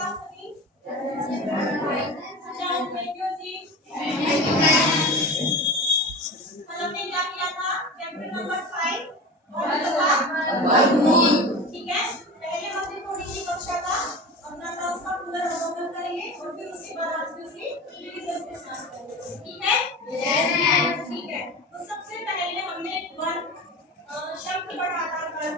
Class सभी? चलो thank you जी। कल हमने क्या किया था? चैप्टर नंबर 5 वर्गमूल। ठीक है, पहले हमने थोड़ी सी कक्षा का अपना सा उसका पुनर्अवलोकन करेंगे और फिर उसके बाद आज की उसकी रिवीजन के साथ करेंगे। ठीक है? यस। ठीक है, तो सबसे पहले हमने एक वर्ग शब्द पढ़ा था कल।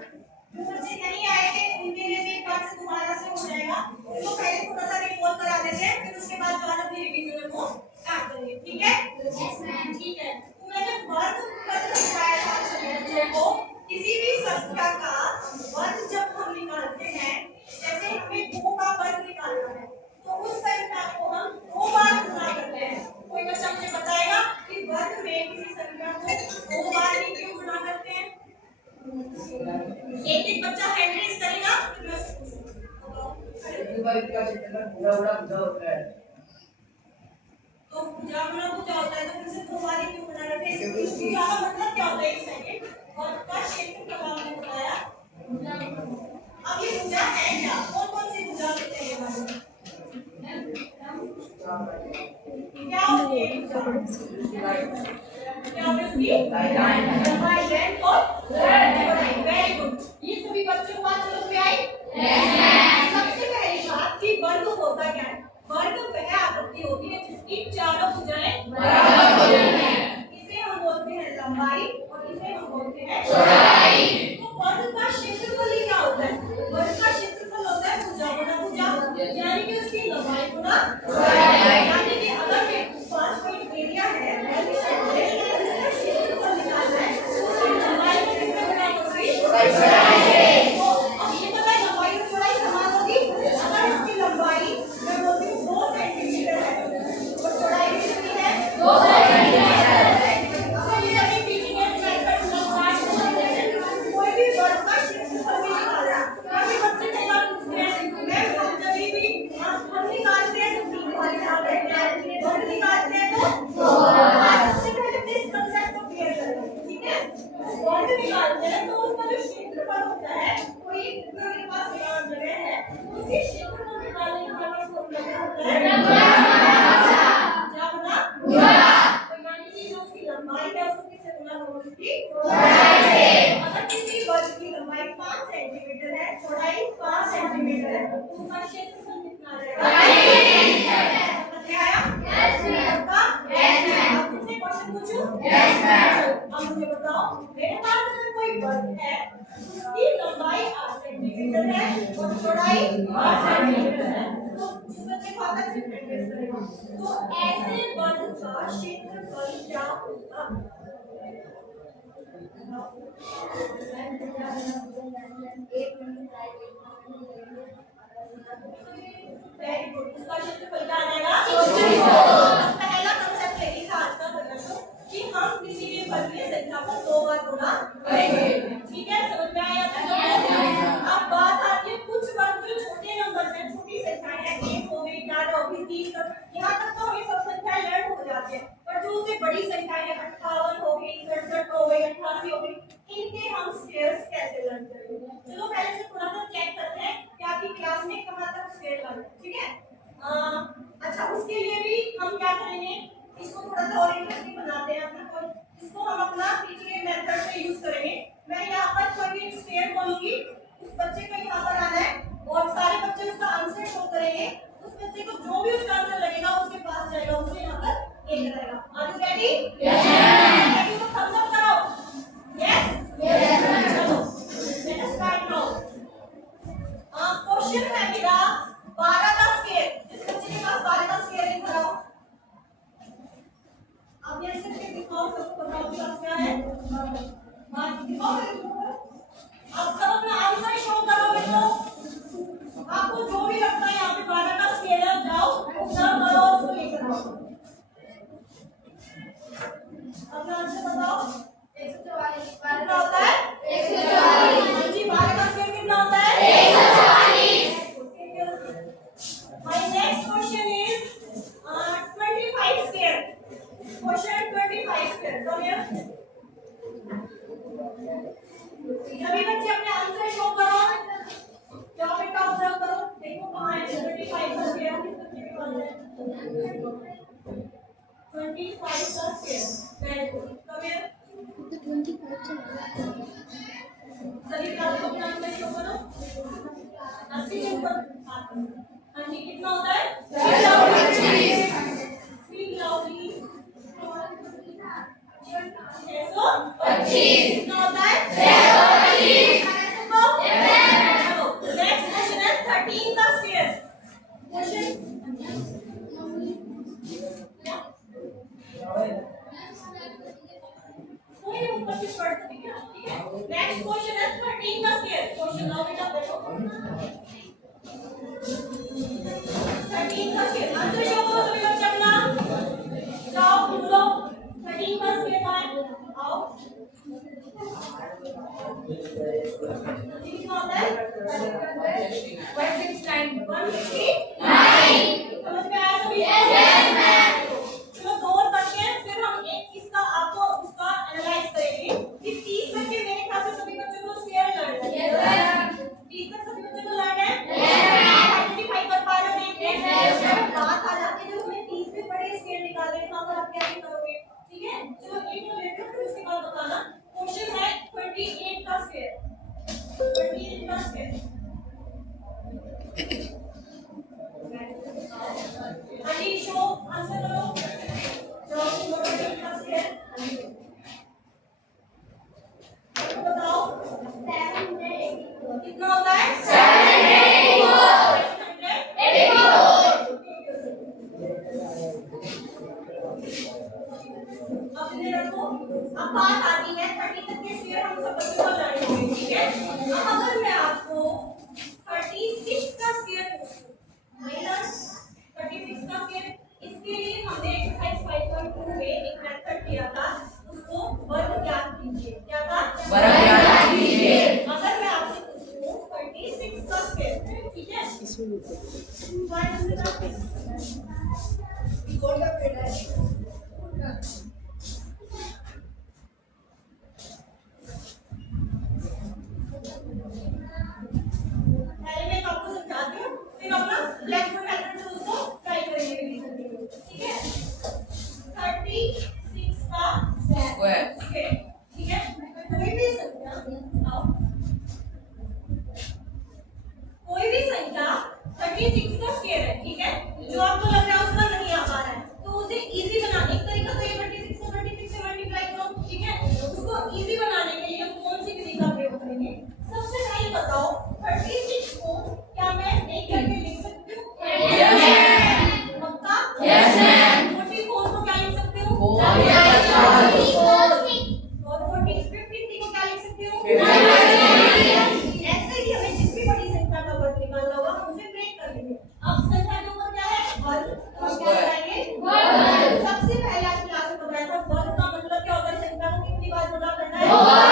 जो बच्चे नहीं आए थे उनके लिए भी एक बार से दोबारा से हो जाएगा। तो पहले थोड़ा सा रिकॉल करा देते हैं, फिर उसके बाद जो अपनी रिवीजन को स्टार्ट करेंगे। ठीक है? Yes ma'am. ठीक है, तो मैंने वर्ग कल समझाया था सभी बच्चों को। किसी भी संख्या का वर्ग जब हम निकालते हैं, जैसे हमें 2 का वर्ग निकालना है, तो उस संख्या को हम 2 बार गुणा करते हैं। कोई बच्चा मुझे बताएगा कि वर्ग में किसी संख्या को 2 बार ही क्यों गुणा करते हैं? एक एक बच्चा हैंड रेज करेगा, फिर मैं पूरा होता है। तो पूजा गुणा पूजा होता है, तो फिर से 2 बार ही क्यों गुणा करते हैं? पूजा का मतलब क्या होता है? एक सेकंड, वर्ग का क्षेत्रफल हमने बताया। अब ये पूजा है क्या? कौन-कौन सी पूजा होते हैं ये बात? क्या होती है क्या होती है? लंबाई, लेंथ और चौड़ाई। Very good. ये सभी बच्चों को बात समझ में आई? यस। सबसे पहली बात कि वर्ग होता क्या है? वर्ग वह आकृति होती है जिसकी चारों भुजाएं बराबर होती हैं। इसे हम बोलते हैं लंबाई और इसे हम बोलते हैं चौड़ाई। तो वर्ग का क्षेत्रफल क्या होता है? वर्ग का क्षेत्रफल होता है भुजा गुना भुजा, यानी कि उसकी लंबाई गुना चौड़ाई। यानी कि अगर मेरे पास कोई एरिया है, वर्ग क्षेत्र है, उसका क्षेत्रफल निकालना है, तो उसकी लंबाई को कितने गुना करूंगी? चौड़ाई से। तो अब ये पता है लंबाई और चौड़ाई समान होगी। अगर इसकी लंबाई मैं बोलती हूँ 2 सेंटीमीटर है और चौड़ाई कितनी है? 2 सेंटीमीटर। अब ये अभी टीचिंग एड मेथड कोई भी वर्ग का क्षेत्रफल भी निकालना है। काफी बच्चे कई बार पूछते हैं, मैम हम जब भी हम निकालते हैं तो 3 वाले निकालते हैं, वर्ग निकालते हैं तो 2 वाले। सबसे पहले इस कांसेप्ट को क्लियर करें। ठीक है, वर्ग निकालते हैं तो उसका जो क्षेत्रफल होता है, कोई कितना मेरे पास जगह है, उसी क्षेत्रफल निकालने का हमारा फॉर्मूला होता है गुणा। तो यानी कि जो उसकी लंबाई है उसको किससे गुणा करोगे? उसकी चौड़ाई से। अगर किसी वर्ग की लंबाई 5 सेंटीमीटर है, चौड़ाई 5 सेंटीमीटर है, तो उसका क्षेत्रफल कितना आ जाएगा? 5 सेंटीमीटर। समझ में आया? Yes ma'am. Yes ma'am. अब तुमसे क्वेश्चन पूछूं? Yes ma'am. अब मुझे बताओ, मेरे पास अगर कोई वर्ग है, उसकी लंबाई 8 सेंटीमीटर है और चौड़ाई 8 सेंटीमीटर है, तो जिस बच्चे को आता है सिर्फ एड्रेस करेगा। तो ऐसे वर्ग का क्षेत्रफल क्या होगा? Very good. उसका क्षेत्रफल क्या आ जाएगा? 250। पहला कांसेप्ट यही था आज का बच्चों कि हम किसी भी वर्गीय संख्या को 2 बार गुणा करेंगे। ठीक है, समझ में आया? अब बात आती है कुछ वर्ग जो छोटे नंबर हैं, छोटी संख्याएं हैं, 1 हो गई, 11 हो गई, 30 तक, यहाँ तक तो हमें सब संख्याएं लर्न हो जाती है। पर जो उससे बड़ी संख्याएं हैं, 58 हो गई, 67 हो गई, 88 हो गई, इनके हम स्क्वायर्स कैसे लर्न करेंगे? चलो पहले से थोड़ा सा चेक करते हैं कि आपकी क्लास में कहाँ तक स्क्वायर लर्न है। ठीक है, अच्छा उसके लिए भी हम क्या करेंगे, इसको थोड़ा सा और इंटरेस्टिंग बनाते हैं अपना कोई, इसको हम अपना टीचिंग मेथड से यूज करेंगे। मैं यहाँ पर कोई भी स्क्वायर बोलूंगी, उस बच्चे को यहाँ पर आना है और सारे बच्चे उसका आंसर शो करेंगे। उस बच्चे को जो भी उसका आंसर लगेगा उसके पास जाएगा, उसे यहाँ पर एक रहेगा। Are you ready? Yes ma'am. Ready तो थम्स अप करो। Yes yes ma'am. चलो let us start now. Question है मेरा 12 का स्क्वायर। जिस बच्चे के पास 12 का स्क्वायर है कराओ। अब ये सिर्फ दिखाओ, सबको बताओ कि क्या है। बात दिखाओ मेरे को। अब सब अपना आंसर शो करो मेरे को। आपको जो भी लगता है यहाँ पे 12 का स्क्वायर है, जाओ ऑब्जर्व करो और उसको लेकर आओ। अपना आंसर बताओ। 144। कितना होता है? 144। जी 12 का स्क्वायर कितना होता है? 144। My next question is 25 square. Question 25 square. Come here. सभी बच्चे अपने आंसर शो करो। जाओ बेटा ऑब्जर्व करो, देखो कहाँ है 25 पास है 25 का square. Very good. Come here. सभी क्लास को अपना आंसर शो करो। अस्सी के ऊपर हाँ जी कितना होता है 625। कितना होता है 625। चलो नेक्स्ट क्वेश्चन है 13 का स्क्वायर। क्वेश्चन कोई ऊपर से पढ़ ठीक है। नेक्स्ट क्वेश्चन है 13 का स्क्वायर। क्वेश्चन आओ बेटा देखो 13 का स्क्वायर। आंसर शो करो सभी बच्चे अपना। जाओ बोलो 13 का स्क्वायर है। आओ कितना होता है 169। समझ में आया सभी? Yes ma'am. चलो दो और बचे हैं फिर हम एक इसका आपको उसका एनालाइज करेंगे कि 30 तक के मेरे ख्याल से सभी बच्चों को स्क्वायर लर्न है। Yes ma'am. 30 तक सभी बच्चों को लर्न है। Yes ma'am. आइडेंटिफाई कर पा रहे हो देख रहे हैं। बात आ जाती है जब हमें 30 से बड़े स्क्वायर निकालने हैं तो आप कैसे करोगे? ठीक है चलो एक तो लेते हैं फिर उसके बाद बताना। क्वेश्चन है 28 का स्क्वायर। 28 का स्क्वायर अली शो आंसर करो। जो 28 का स्क्वायर बताओ 784 कितना होता है 784। अब इधर रखो। अब बात आती है 30 तक के स्क्वायर हम सब बच्चों को लर्न होंगे ठीक है। अब अगर मैं आपको 36 का स्क्वायर माइनस 36 का स्क्वायर इसके लिए हमने एक्सरसाइज 5.2 में एक मेथड दिया था उसको वर्ग ज्ञात कीजिए। क्या था वर्ग ज्ञात कीजिए। अगर मैं आपसे पूछूं 36 का स्क्वायर ठीक है इसमें बोर्ड का पेड़ है पहले मैं आपको समझाती हूँ फिर अपना ब्लैक बोर्ड मेथड से उसको ट्राई करेंगे रिवीजन के लिए ठीक है। 36 का स्क्वायर ठीक है। कोई भी संख्या आओ कोई भी संख्या 36 का स्क्वायर है ठीक है। जो आपको लग रहा है उसका नहीं आ पा रहा है तो उसे इजी बनाने एक तरीका तो ये 36 को 36 से मल्टीप्लाई करो ठीक है। उसको इजी बनाने के लिए हम कौन सी विधि का प्रयोग करेंगे? सबसे पहले बताओ 36 को क्या मैं एक करके लिख सकती हूँ? Yes ma'am. पक्का? Yes ma'am. 44 को क्या लिख सकती हूँ? और 53 को क्या लिख सकती हूँ? ऐसे ही हमें जिस भी बड़ी संख्या का वर्ग निकालना होगा हम उसे ब्रेक कर लेंगे। अब संख्या के ऊपर क्या है वर्ग और क्या लगाएंगे वर्ग। सबसे पहले आज क्लास में बताया था वर्ग का मतलब क्या होता है? संख्या को कितनी बार गुणा करना है? 2 बार।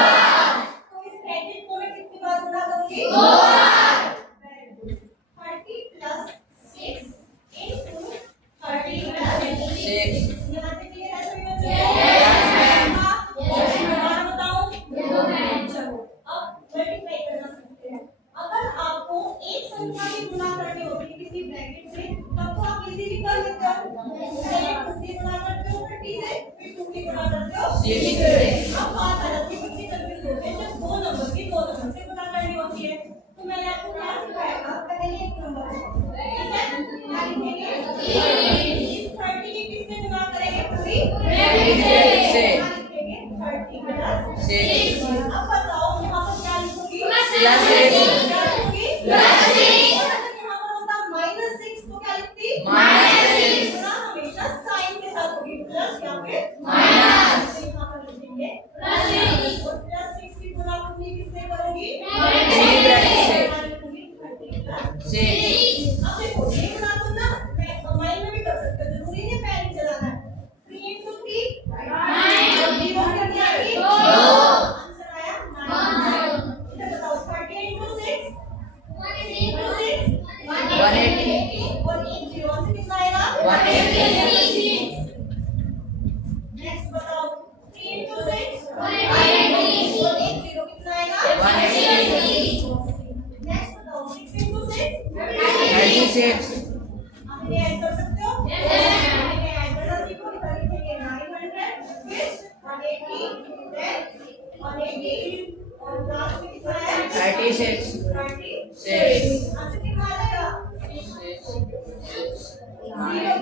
तो इस ब्रैकेट को मैं कितनी बार गुणा करूंगी? 2 बार। 30 प्लस 6 into 30 प्लस 6 यहाँ पे क्लियर है सभी बच्चों? Yes ma'am. दोबारा बताऊं? चलो अब मल्टीप्लाई करना सीखते हैं। अगर आपको एक संख्या की गुणा करनी होती है किसी ब्रैकेट से तब तो आप इजीली कर लेते हो। पहले 2 की गुणा करते हो 30 से फिर 2 की गुणा करते हो 6 से। अब बात आ जाती है बच्चे कंफ्यूज होते हैं जब दो नंबर से गुणा करनी होती है तो मैंने आपको क्या सिखाया था? पहले एक नंबर ठीक है क्या लिखेंगे 30 की किससे गुणा करेंगे? पूरी से लिखेंगे 30 प्लस 6। अब बताओ यहाँ पर क्या लिखूंगी? प्लस 6 यहाँ पर होता -6 तो क्या लिखती? -6 गुणा हमेशा साइन के साथ होगी प्लस या फिर माइनस। तो यहाँ पर लिखेंगे प्लस 6 और प्लस 6 की गुणा पूरी किससे करूंगी? 30 प्लस 6। अब देखो ये गुणा तुम ना मोबाइल में भी कर सकते हो जरूरी नहीं पेन चलाना है। 3 into 3 9 और 0 से क्या आएगी 2 आंसर आया 9। इधर बताओ 30 into 6 180 into 6 180 और 1 0 से कितना आएगा 180। नेक्स्ट बताओ 3 into 6 180 और 1 0 कितना आएगा 180। नेक्स्ट बताओ 6 into 6 36। आप ये ऐड कर सकते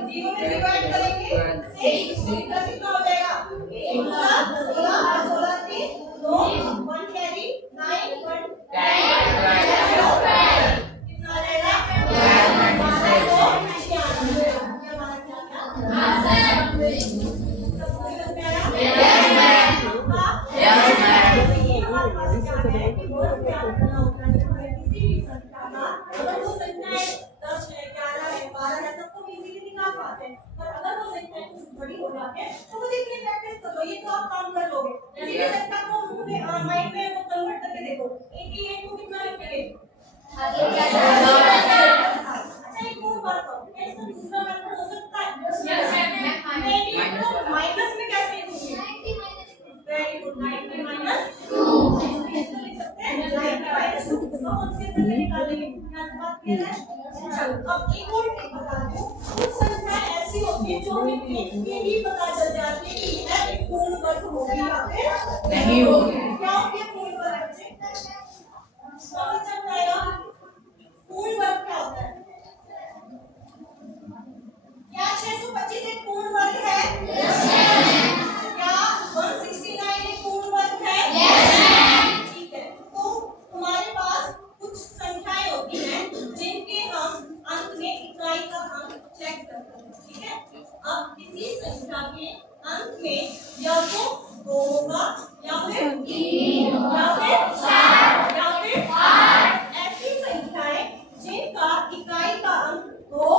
जीरो में जीरो ऐड करेंगे 6 का कितना हो जाएगा 16 16 16 3 2 1 कैरी 9 1 कितना आ जाएगा 88 को कितना लिखेंगे अच्छा एक और बात करो क्या इसका दूसरा मेथड हो सकता है माइनस में कैसे लिखोगे वेरी गुड 90 माइनस 2 इसको लिख सकते हैं 90 माइनस 2 तो उसके अंदर निकालेंगे क्या बात क्लियर है चलो अब एक और ट्रिक बता दूं कुछ संख्या ऐसी होती है जो हमें देख के ही पता चल जाती है कि यह एक पूर्ण वर्ग होगी या फिर नहीं होगी क्या होती है पूर्ण वर्ग बच्चे समझ चल जाएगा पूर्ण वर्ग क्या होता है क्या 625 एक पूर्ण वर्ग है क्या 169 एक पूर्ण वर्ग है ठीक है तो हमारे पास कुछ संख्याएं होती हैं जिनके हम अंत में इकाई का अंक चेक करते हैं ठीक है अब किसी संख्या के अंत में या तो 2 होगा या फिर 3 या फिर 4 या फिर 8 ऐसी संख्याएं जिनका इकाई का अंक 2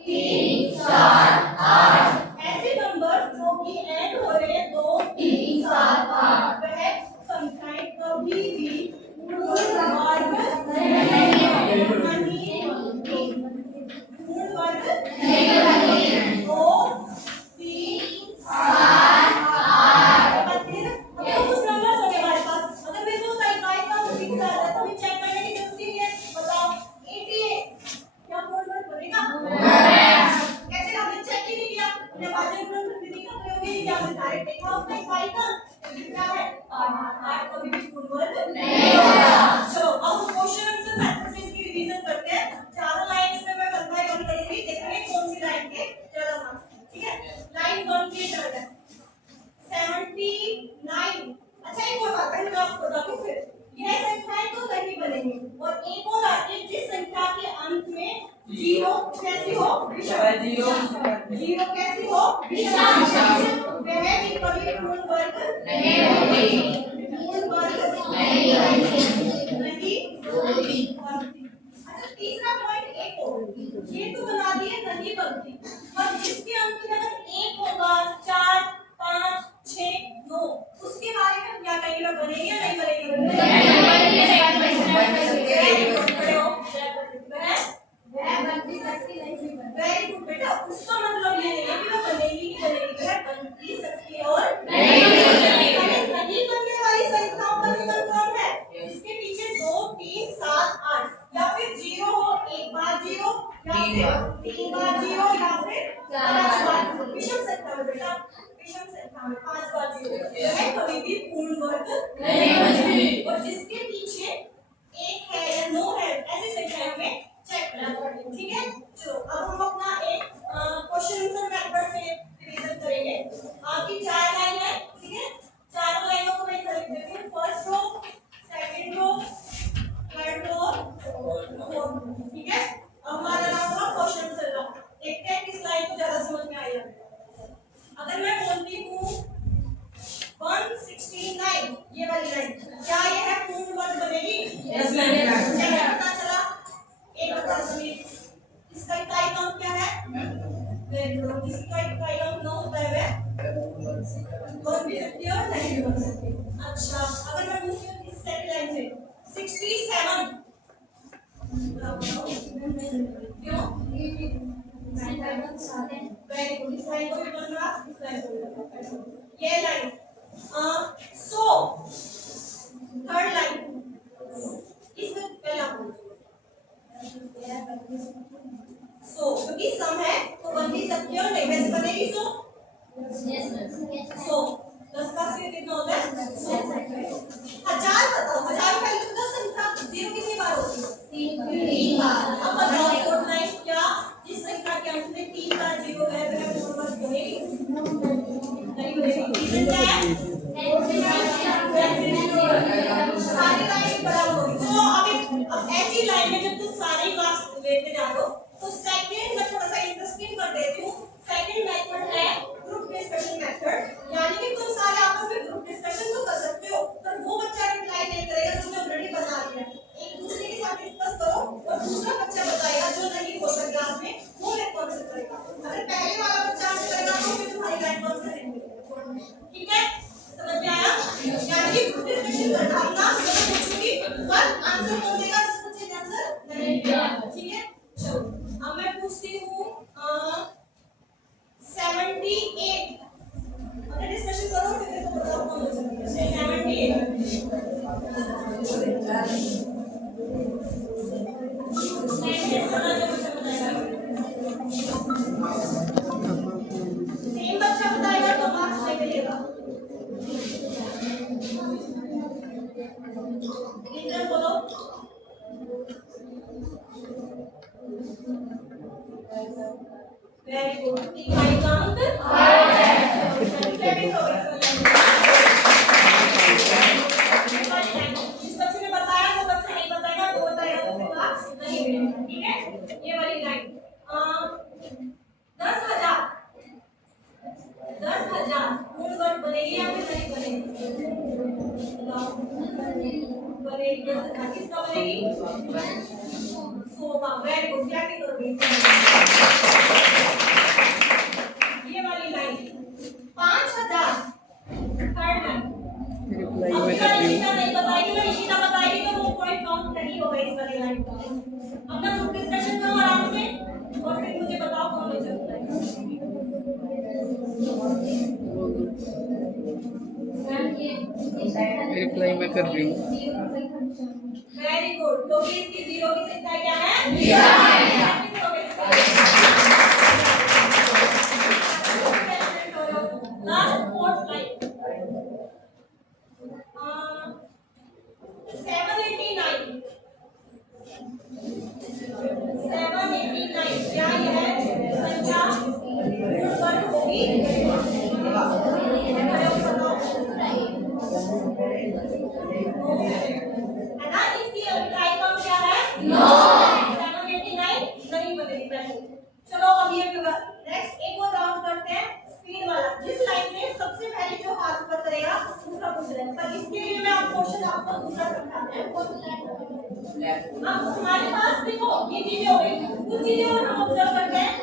3 4 8 ऐसे नंबर जो कि ऐड हो रहे हैं 2 3 4 8 वह संख्याएं कभी भी पूर्ण वर्ग नहीं होती पूर्ण वर्ग नहीं होती 2 3 4 8 कुछ नंबर होंगे हमारे पास अगर मेरे को इकाई का अंक दिख रहा है तो हमें चेक करने की जरूरत नहीं है बताओ 88 क्या पूर्ण वर्ग बनेगा कैसे हमने चेक ही नहीं किया हमने भाज्य गुणनखंड विधि का प्रयोग ही नहीं किया हमने डायरेक्ट देखा उसका इकाई का कितना है 8 कभी भी पूर्ण वर्ग नहीं होगा चलो अब क्वेश्चन आंसर मैथड से इसकी रिवीजन करते हैं चारों लाइंस में मैं 1 बाय 1 करूंगी देखेंगे कौन सी लाइन के ज्यादा मार्क्स ठीक है लाइन 1 की टर्न है 79 अच्छा एक और बात है मैं आपको बता दूं फिर यह संख्याएं तो नहीं बनेंगी और एक और आती है जिस संख्या के अंत में जीरो कैसी हो जीरो कैसी हो वह भी कभी पूर्ण वर्ग नहीं होगी पूर्ण वर्ग नहीं होगी अच्छा तीसरा पॉइंट एक और ये तो बना दिए नहीं बनती और जिसके अंत में अगर 1 होगा 4 5 6 9 उसके बारे में क्या कहेंगे बनेगी या नहीं बनेगी वेरी गुड बेटा उसका मतलब ये नहीं है कि वो बनेगी ही बनेगी वह बन भी सकती है और नहीं बनने वाली संख्याओं का कंफर्म है जिसके पीछे 2 3 7 8 या फिर 0 हो 1 बार 0 या फिर 3 बार 0 या फिर 5 बार विषम संख्या में बेटा विषम संख्या में 5 बार 0 यह कभी भी पूर्ण वर्ग नहीं होती और जिसके पीछे 1 है या 9 है ऐसी संख्या में चेक करना पड़ेगा ठीक है चलो अब हम अपना एक क्वेश्चन आंसर मेथड से रिवीजन करेंगे आपकी 4 लाइन है ठीक है चारों लाइनों को मैं लिख देती हूं first row second row third row fourth ठीक है अब हमारा नाम होगा क्वेश्चन आंसर का देखते हैं किस लाइन को ज्यादा समझ में आई है अगर मैं बोलती हूं 169 ये वाली लाइन क्या ये है पूर्ण वर्ग बनेगी यस मैम कैसे पता चला एक बता समीर इसका इकाई का अंक क्या है इसका इकाई का अंक 9 होता है बन भी सकती है और नहीं भी बन सकती अच्छा अगर मैं पूछती हूं इस सेकंड लाइन से 67 क्यों वेरी गुड इस लाइन को भी बन रहा इस लाइन को भी बन रहा ये लाइन 100 थर्ड लाइन इसमें पहला सो क्योंकि सम है तो बन भी सकती है और नहीं वैसे बनेगी सो सो 10 का स्क्वायर कितना होता है 1000 बताओ 1000 पहले तो 10 संख्या जीरो कितनी बार होती है 3 बार अब बताओ 49 क्या जिस संख्या के अंत में 3 बार जीरो वाला जो बच्चा बताएगा सेम बच्चा बताएगा तो मार्क्स नहीं मिलेगा। टीचर बोलो वेरी गुड। तीन काउंट जिस बच्चे ने बताया वो बच्चा नहीं बताएगा, वो बताएगा तो फिर मार्क्स नहीं मिलेगा। ठीक है, ये वाली लाइन 10,000 पूर्ण वर्ग बनेगी या फिर नहीं बनेगी? बनेगी। 10,000 किसका बनेगी? 100 का। वेरी गुड, क्या करोगे? ये वाली लाइन 5,000 थर्ड लाइन रिप्लाई अब में ईशिता कर रही नहीं बताएगी तो ईशिता बताएगी तो वो पॉइंट काउंट नहीं होगा इस वाली लाइन का। अपना ग्रुप डिस्कशन करो आराम से और फिर मुझे बताओ कौन ले सकता है। रिप्लाई में कर रही हूँ। Very good. तो इसकी जीरो की संख्या क्या है? लास्ट फोर्थ लाइन 789 क्या यह संख्या पूर्ण वर्ग होगी? है ना, इसकी ट्राई काउंट क्या है? 789 नहीं बनेगी। चलो अब ये नेक्स्ट एक और राउंड करते हैं स्पीड वाला। जिस लाइन में सबसे पहले जो हाथ ऊपर करेगा उसका पूछ रहे हैं, पर इसके लिए मैं आप क्वेश्चन आपको दूसरा समझाते हैं। अब हमारे पास देखो ये चीजें हो गई, कुछ चीजें और हम ऑब्जर्व करते हैं।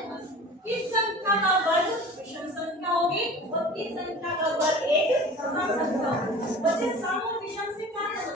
किस संख्या का वर्ग विषम संख्या होगी और किस संख्या का वर्ग एक सम संख्या होगी। बच्चे सम और विषम से क्या